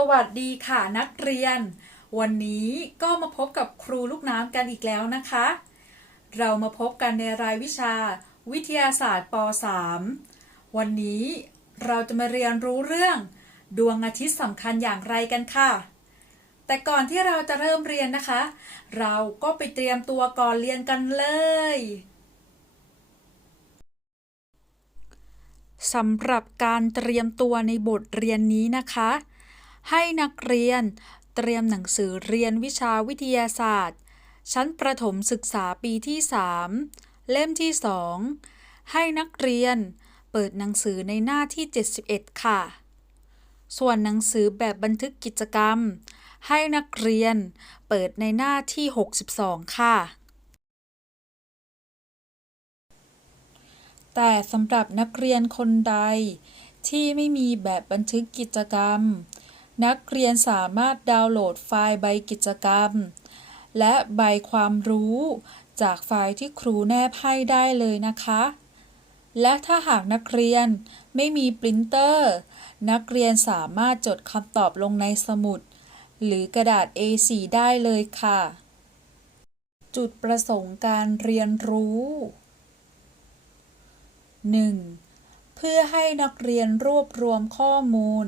สวัสดีค่ะนักเรียน วันนี้ก็มาพบกับครูลูกน้ำกันอีกแล้วนะคะ เรามาพบกันในรายวิชา วิทยาศาสตร์ป .3 วันนี้เราจะมาเรียนรู้เรื่อง ดวงอาทิตย์สำคัญอย่างไรกันค่ะ แต่ก่อนที่เราจะเริ่มเรียนนะคะ เราก็ไปเตรียมตัวก่อนเรียนกันเลยสำหรับการเตรียมตัวในบทเรียนนี้นะคะ ให้นักเรียนเตรียมหนังสือเรียนวิชาวิทยาศาสตร์ ชั้นประถมศึกษาปีที่ 3 เล่มที่ 2 ให้นักเรียนเปิดหนังสือในหน้าที่ 71 ค่ะ ส่วนหนังสือแบบบันทึกกิจกรรม ให้นักเรียนเปิดในหน้าที่ 62 ค่ะแต่สำหรับนักเรียนคนใดที่ไม่มีแบบบันทึกกิจกรรม นักเรียนสามารถดาวน์โหลดไฟล์ใบกิจกรรม และใบความรู้ จากไฟล์ที่ครูแนบให้ได้เลยนะคะ และถ้าหากนักเรียนไม่มีปรินเตอร์ นักเรียนสามารถจดคำตอบลงในสมุด หรือกระดาษ A4 ได้เลยค่ะ จุดประสงค์การเรียนรู้ 1. เพื่อให้นักเรียนรวบรวมข้อมูล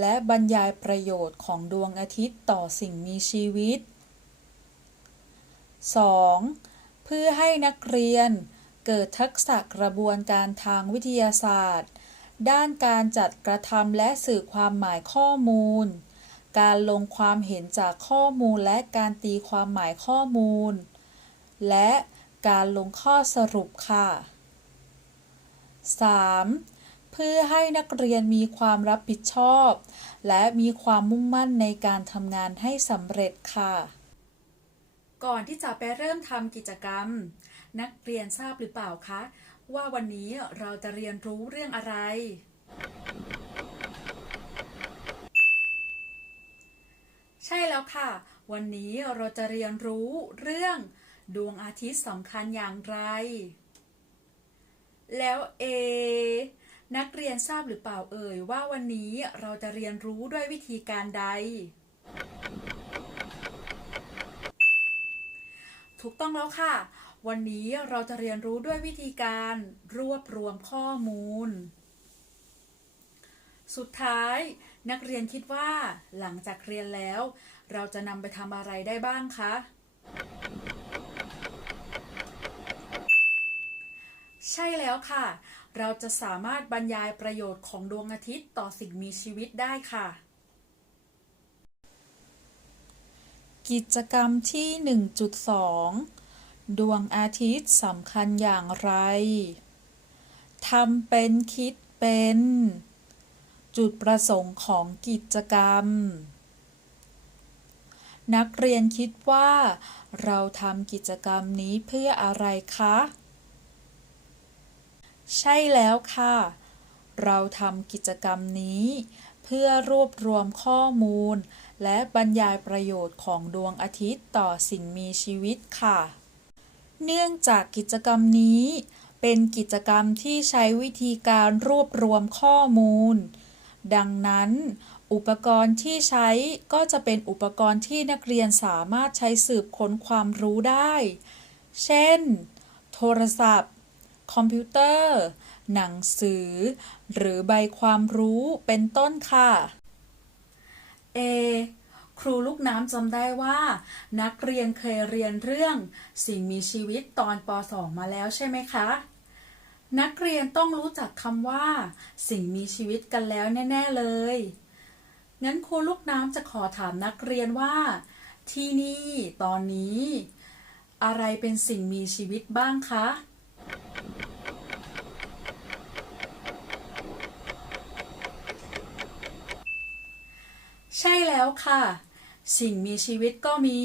และบรรยายประโยชน์ของดวงอาทิตย์ต่อสิ่งมีชีวิต 2. เพื่อให้นักเรียนเกิดทักษะกระบวนการทางวิทยาศาสตร์ ด้านการจัดกระทำและสื่อความหมายข้อมูล การลงความเห็นจากข้อมูลและการตีความหมายข้อมูล และการลงข้อสรุปค่ะ 3. เพื่อให้นักเรียนมีความรับผิดชอบ และมีความมุ่งมั่นในการทำงานให้สำเร็จค่ะ ก่อนที่จะไปเริ่มทำกิจกรรม นักเรียนทราบหรือเปล่าคะ ว่าวันนี้เราจะเรียนรู้เรื่องอะไร ใช่แล้วค่ะ วันนี้เราจะเรียนรู้เรื่องดวงอาทิตย์สำคัญอย่างไร แล้วเอ นักเรียนทราบหรือเปล่าเอ่ยว่าวันนี้เราจะเรียนรู้ด้วยวิธีการใด ถูกต้องแล้วค่ะ วันนี้เราจะเรียนรู้ด้วยวิธีการรวบรวมข้อมูล สุดท้ายนักเรียนคิดว่าหลังจากเรียนแล้ว เราจะนำไปทำอะไรได้บ้างคะ ใช่แล้วค่ะ เราจะสามารถบรรยายประโยชน์ของดวงอาทิตย์ต่อสิ่งมีชีวิตได้ค่ะ กิจกรรมที่ 1.2 ดวงอาทิตย์สำคัญอย่างไรทำเป็นคิดเป็น จุดประสงค์ของกิจกรรม นักเรียนคิดว่า เราทำกิจกรรมนี้เพื่ออะไรคะ ใช่แล้วค่ะ เราทำกิจกรรมนี้ เพื่อรวบรวมข้อมูล และบรรยายประโยชน์ของดวงอาทิตย์ต่อสิ่งมีชีวิตค่ะ เนื่องจากกิจกรรมนี้ เป็นกิจกรรมที่ใช้วิธีการรวบรวมข้อมูล ดังนั้นอุปกรณ์ที่ใช้ก็จะเป็นอุปกรณ์ที่นักเรียนสามารถใช้สืบค้นความรู้ได้ เช่น โทรศัพท์ คอมพิวเตอร์ หนังสือ หรือใบความรู้เป็นต้นค่ะเอครูลูกน้ำจำได้ว่า นักเรียนเคยเรียนเรื่อง สิ่งมีชีวิตตอนป .2 มาแล้วใช่ไหมคะ นักเรียนต้องรู้จักคำว่า สิ่งมีชีวิตกันแล้วแน่ ๆ เลย งั้นครูลูกน้ำจะขอถามนักเรียนว่า ที่นี่ตอนนี้ อะไรเป็นสิ่งมีชีวิตบ้างคะ ใช่แล้วค่ะ สิ่งมีชีวิตก็มี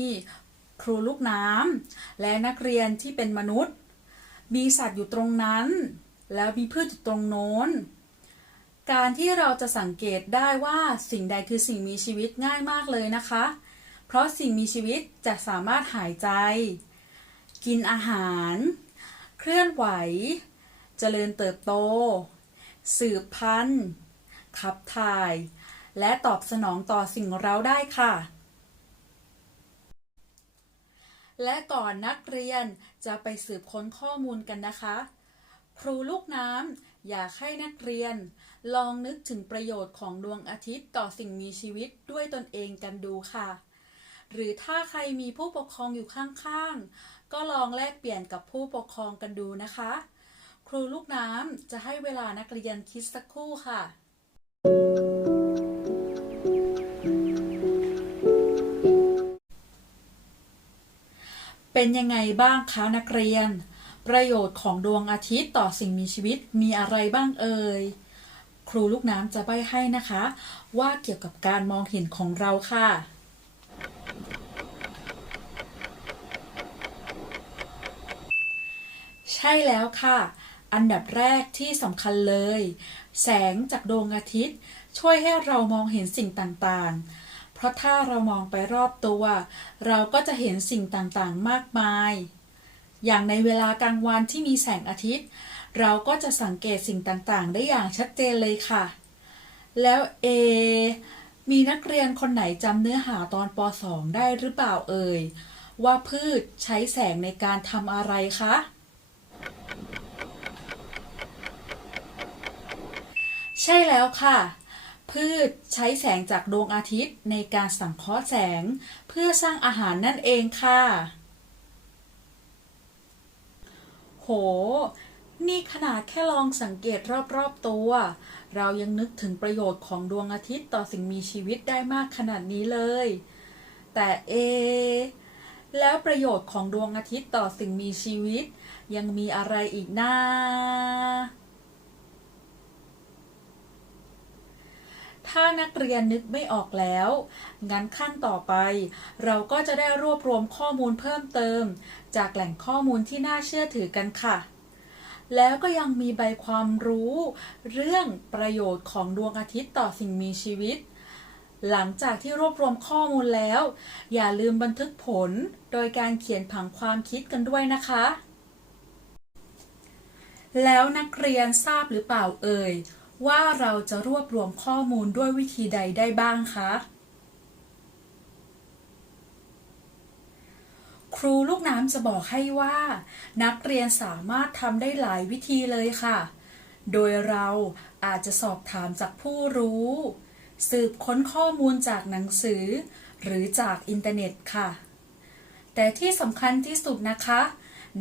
ครูลูกน้ำและนักเรียนที่เป็นมนุษย์ มีสัตว์อยู่ตรงนั้น แล้วมีพืชอยู่ตรงโน้น การที่เราจะสังเกตได้ว่าสิ่งใดคือสิ่งมีชีวิตง่ายมากเลยนะคะ เพราะสิ่งมีชีวิตจะสามารถหายใจ กินอาหาร เคลื่อนไหวเจริญเติบโต สืบพันธุ์ขับถ่าย และตอบสนองต่อสิ่งเร้าได้ค่ะ และก่อนนักเรียนจะไปสืบค้นข้อมูลกันนะคะ ครูลูกน้ำอยากให้นักเรียน ลองนึกถึงประโยชน์ของดวงอาทิตย์ต่อสิ่งมีชีวิตด้วยตนเองกันดูค่ะ หรือถ้าใครมีผู้ปกครองอยู่ข้างๆ ก็ลองแลกเปลี่ยนกับผู้ปกครองกันดูนะคะ ครูลูกน้ำจะให้เวลานักเรียนคิดสักครู่ค่ะ เป็นยังไงบ้างคะนักเรียน ประโยชน์ของดวงอาทิตย์ต่อสิ่งมีชีวิตมีอะไรบ้างเอ่ย ครูลูกน้ำจะใบให้นะคะ ว่าเกี่ยวกับการมองเห็นของเราค่ะ ใช่แล้วค่ะ อันดับแรกที่สำคัญเลย แสงจากดวงอาทิตย์ช่วยให้เรามองเห็นสิ่งต่างๆ ราะถ้าเรามองไปรอบตัว เราก็จะเห็นสิ่งต่างๆ มากมาย อย่างในเวลากลางวันที่มีแสงอาทิตย์ เราก็จะสังเกตสิ่งต่างๆ ได้อย่างชัดเจนเลยค่ะ แล้วเอมีนักเรียนคนไหนจำเนื้อหาตอนป .2 ได้หรือเปล่าเอ่ย ว่าพืชใช้แสงในการทำอะไรคะ ใช่แล้วค่ะ พืชใช้แสงจากดวงอาทิตย์ในการสังเคราะห์แสง เพื่อสร้างอาหารนั่นเองค่ะ โห นี่ขนาดแค่ลองสังเกตรอบๆตัว เรายังนึกถึงประโยชน์ของดวงอาทิตย์ต่อสิ่งมีชีวิตได้มากขนาดนี้เลย แต่เอ แล้วประโยชน์ของดวงอาทิตย์ต่อสิ่งมีชีวิต ยังมีอะไรอีกนะ ถ้านักเรียนนึกไม่ออกแล้ว งั้นขั้นต่อไป เราก็จะได้รวบรวมข้อมูลเพิ่มเติม จากแหล่งข้อมูลที่น่าเชื่อถือกันค่ะ แล้วก็ยังมีใบความรู้ เรื่องประโยชน์ของดวงอาทิตย์ต่อสิ่งมีชีวิต หลังจากที่รวบรวมข้อมูลแล้ว อย่าลืมบันทึกผล โดยการเขียนผังความคิดกันด้วยนะคะแล้วนักเรียนทราบหรือเปล่าเอ่ย ว่าเราจะรวบรวมข้อมูลด้วยวิธีใดได้บ้างคะ ครูลูกน้ำจะบอกให้ว่า นักเรียนสามารถทำได้หลายวิธีเลยค่ะ โดยเราอาจจะสอบถามจากผู้รู้ สืบค้นข้อมูลจากหนังสือ หรือจากอินเทอร์เน็ตค่ะ แต่ที่สำคัญที่สุดนะคะ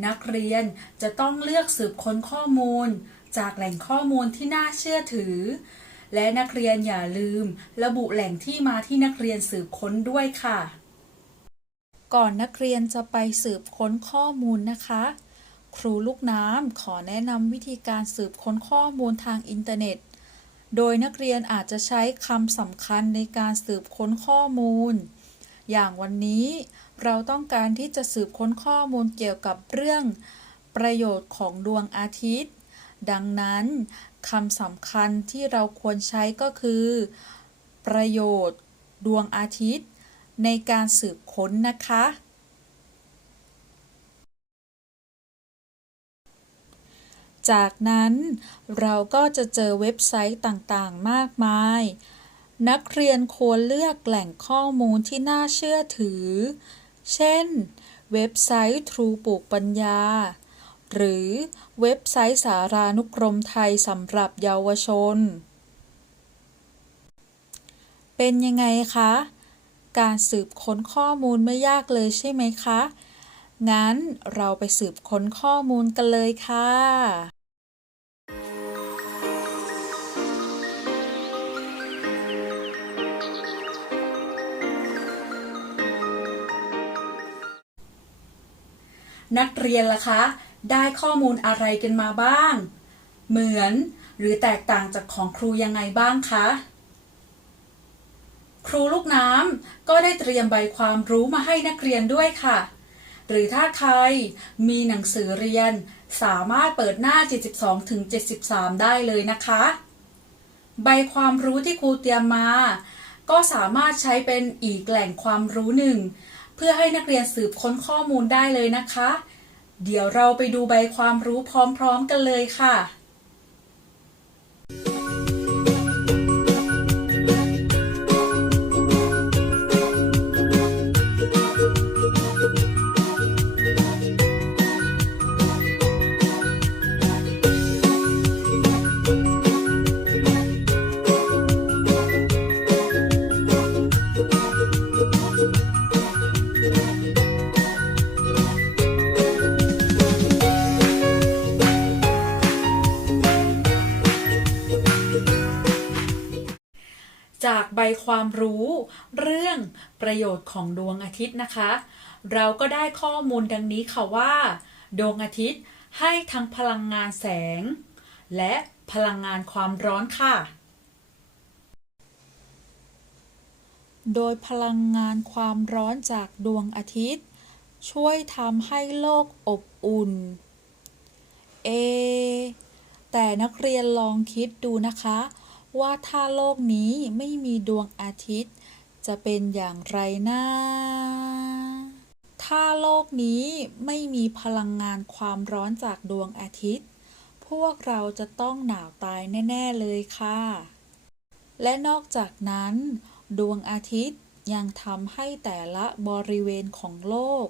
นักเรียนจะต้องเลือกสืบค้นข้อมูล จากแหล่งข้อมูลที่น่าเชื่อถือ และนักเรียนอย่าลืม ระบุแหล่งที่มาที่นักเรียนสืบค้นด้วยค่ะ ก่อนนักเรียนจะไปสืบค้นข้อมูลนะคะ ครูลูกน้ำขอแนะนำวิธีการสืบค้นข้อมูลทางอินเทอร์เน็ต โดยนักเรียนอาจจะใช้คำสำคัญในการสืบค้นข้อมูล อย่างวันนี้เราต้องการที่จะสืบค้นข้อมูลเกี่ยวกับเรื่องประโยชน์ของดวงอาทิตย์ ดังนั้นคำสำคัญที่เราควรใช้ก็คือ ประโยชน์ ดวงอาทิตย์ ในการสืบค้นนะคะ จากนั้นเราก็จะเจอเว็บไซต์ต่างๆ มากมาย นักเรียนควรเลือกแหล่งข้อมูลที่น่าเชื่อถือ เช่น เว็บไซต์ทรูปลูกปัญญา หรือเว็บไซต์สารานุกรมไทยสำหรับเยาวชน เป็นยังไงคะ การสืบค้นข้อมูลไม่ยากเลยใช่ไหมคะ งั้นเราไปสืบค้นข้อมูลกันเลยค่ะนักเรียนล่ะคะ ได้ข้อมูลอะไรกันมาบ้าง เหมือนหรือแตกต่างจากของครูยังไงบ้างคะ ครูลูกน้ำก็ได้เตรียมใบความรู้มาให้นักเรียนด้วยค่ะ หรือถ้าใครมีหนังสือเรียน สามารถเปิดหน้า 72ถึง73 ได้เลยนะคะ ใบความรู้ที่ครูเตรียมมา ก็สามารถใช้เป็นอีกแหล่งความรู้หนึ่ง เพื่อให้นักเรียนสืบค้นข้อมูลได้เลยนะคะ เดี๋ยวเราไปดูใบความรู้พร้อมๆกันเลยค่ะ ความรู้ เรื่องประโยชน์ของดวงอาทิตย์นะคะ เราก็ได้ข้อมูลดังนี้ค่ะว่า ดวงอาทิตย์ให้ทั้งพลังงานแสง และพลังงานความร้อนค่ะ โดยพลังงานความร้อนจากดวงอาทิตย์ ช่วยทำให้โลกอบอุ่น เอ แต่นักเรียนลองคิดดูนะคะ ว่าถ้าโลกนี้ไม่มีดวงอาทิตย์ จะเป็นอย่างไรนะถ้าโลกนี้ไม่มีพลังงานความร้อนจากดวงอาทิตย์ พวกเราจะต้องหนาวตายแน่ ๆ เลยค่ะ และนอกจากนั้น ดวงอาทิตย์ยังทำให้แต่ละบริเวณของโลก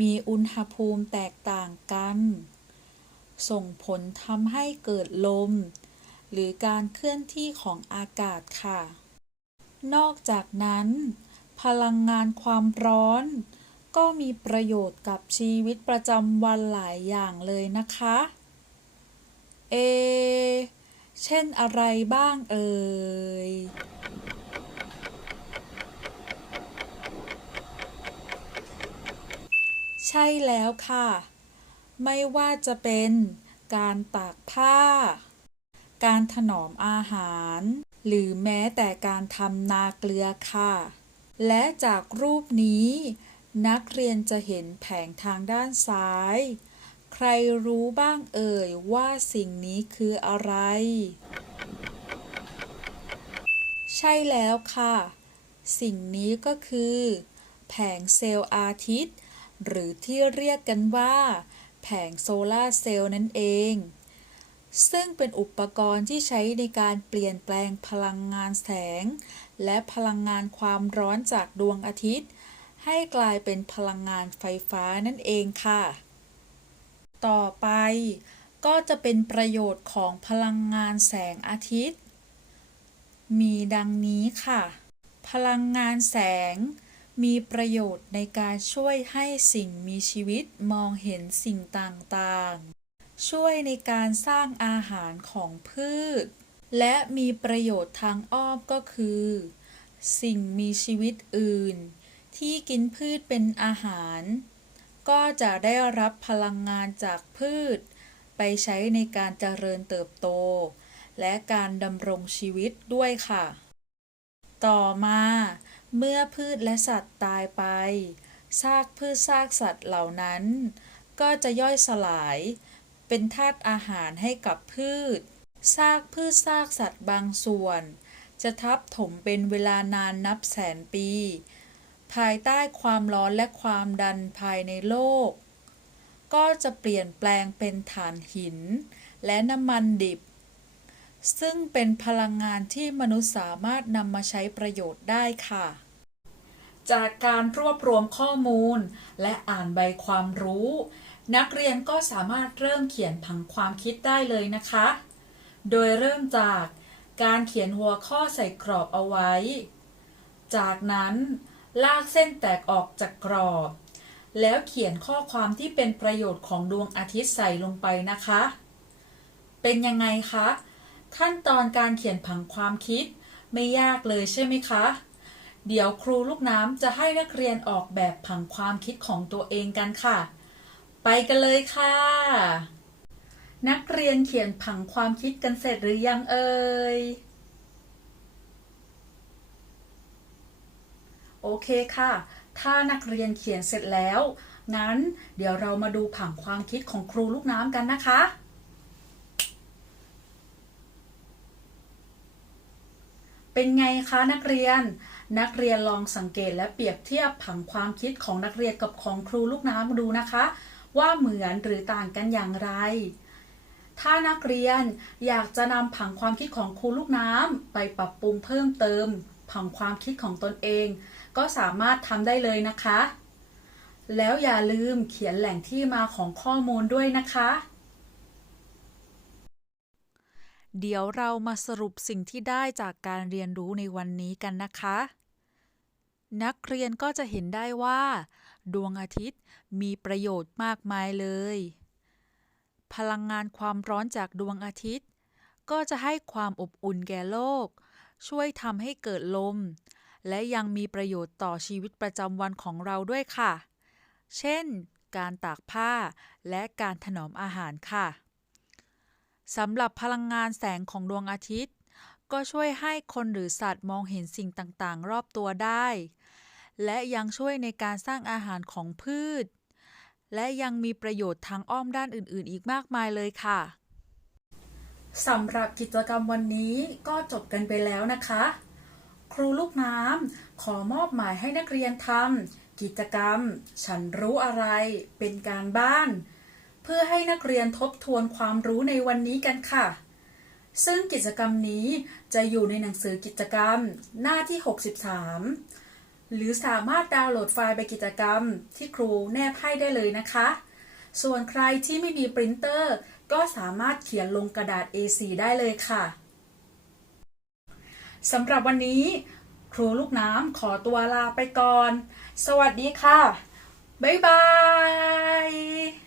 มีอุณหภูมิแตกต่างกัน ส่งผลทำให้เกิดลม หรือการเคลื่อนที่ของอากาศค่ะ นอกจากนั้น พลังงานความร้อน ก็มีประโยชน์กับชีวิตประจำวันหลายอย่างเลยนะคะ เอ เช่นอะไรบ้างเอ่ยใช่แล้วค่ะ ไม่ว่าจะเป็นการตากผ้า การถนอมอาหาร หรือแม้แต่การทำนาเกลือค่ะ และจากรูปนี้ นักเรียนจะเห็นแผงทางด้านซ้าย ใครรู้บ้างเอ่ยว่าสิ่งนี้คืออะไร ใช่แล้วค่ะ สิ่งนี้ก็คือ แผงเซลล์อาทิตย์ หรือที่เรียกกันว่า แผงโซลาร์เซลล์นั่นเอง ซึ่งเป็นอุปกรณ์ที่ใช้ในการเปลี่ยนแปลงพลังงานแสง และพลังงานความร้อนจากดวงอาทิตย์ ให้กลายเป็นพลังงานไฟฟ้านั่นเองค่ะ ต่อไปก็จะเป็นประโยชน์ของพลังงานแสงอาทิตย์ มีดังนี้ค่ะ พลังงานแสง มีประโยชน์ในการช่วยให้สิ่งมีชีวิตมองเห็นสิ่งต่างๆ ช่วยในการสร้างอาหารของพืช และมีประโยชน์ทางอ้อมก็คือ สิ่งมีชีวิตอื่น ที่กินพืชเป็นอาหาร ก็จะได้รับพลังงานจากพืช ไปใช้ในการเจริญเติบโต และการดำรงชีวิตด้วยค่ะ ต่อมา เมื่อพืชและสัตว์ตายไปซากพืชซากสัตว์เหล่านั้น ก็จะย่อยสลาย เป็นธาตุอาหารให้กับพืช ซากพืชซากสัตว์บางส่วน จะทับถมเป็นเวลานานนับแสนปี ภายใต้ความร้อนและความดันภายในโลก ก็จะเปลี่ยนแปลงเป็นถ่านหิน และน้ำมันดิบ ซึ่งเป็นพลังงานที่มนุษย์สามารถนำมาใช้ประโยชน์ได้ค่ะจากการรวบรวมข้อมูล และอ่านใบความรู้ นักเรียนก็สามารถเริ่มเขียนผังความคิดได้เลยนะคะ โดยเริ่มจากการเขียนหัวข้อใส่กรอบเอาไว้ จากนั้นลากเส้นแตกออกจากกรอบ แล้วเขียนข้อความที่เป็นประโยชน์ของดวงอาทิตย์ใส่ลงไปนะคะ เป็นยังไงคะ ขั้นตอนการเขียนผังความคิดไม่ยากเลยใช่ไหมคะ เดี๋ยวครูลูกน้ำจะให้นักเรียนออกแบบผังความคิดของตัวเองกันค่ะ ไปกันเลยค่ะ นักเรียนเขียนผังความคิดกันเสร็จหรือยังเอ่ย โอเคค่ะ ถ้านักเรียนเขียนเสร็จแล้ว งั้นเดี๋ยวเรามาดูผังความคิดของครูลูกน้ำกันนะคะเป็นไงคะนักเรียน นักเรียนลองสังเกตและเปรียบเทียบผังความคิดของนักเรียนกับของครูลูกน้ำดูนะคะ ว่าเหมือนหรือต่างกันอย่างไร ถ้านักเรียนอยากจะนำผังความคิดของครูลูกน้ำไปปรับปรุงเพิ่มเติม ผังความคิดของตนเอง ก็สามารถทำได้เลยนะคะ แล้วอย่าลืมเขียนแหล่งที่มาของข้อมูลด้วยนะคะเดี๋ยวเรามาสรุปสิ่งที่ได้จากการเรียนรู้ในวันนี้กันนะคะ นักเรียนก็จะเห็นได้ว่า ดวงอาทิตย์มีประโยชน์มากมายเลย พลังงานความร้อนจากดวงอาทิตย์ ก็จะให้ความอบอุ่นแก่โลก ช่วยทำให้เกิดลม และยังมีประโยชน์ต่อชีวิตประจำวันของเราด้วยค่ะ เช่น การตากผ้าและการถนอมอาหารค่ะสำหรับพลังงานแสงของดวงอาทิตย์ ก็ช่วยให้คนหรือสัตว์มองเห็นสิ่งต่างๆ รอบตัวได้ และยังช่วยในการสร้างอาหารของพืช และยังมีประโยชน์ทางอ้อมด้านอื่น ๆ อีกมากมายเลยค่ะสำหรับกิจกรรมวันนี้ก็จบกันไปแล้วนะคะ ครูลูกน้ำขอมอบหมายให้นักเรียนทำกิจกรรม ฉันรู้อะไรเป็นการบ้าน เพื่อให้นักเรียนทบทวนความรู้ในวันนี้กันค่ะ ซึ่งกิจกรรมนี้จะอยู่ในหนังสือกิจกรรมหน้าที่ 63 หรือสามารถดาวน์โหลดไฟล์ไปกิจกรรมที่ครูแนบให้ได้เลยนะคะ ส่วนใครที่ไม่มีปรินเตอร์ก็สามารถเขียนลงกระดาษ A4 ได้เลยค่ะสำหรับวันนี้ ครูลูกน้ำขอตัวลาไปก่อน สวัสดีค่ะ บ๊ายบาย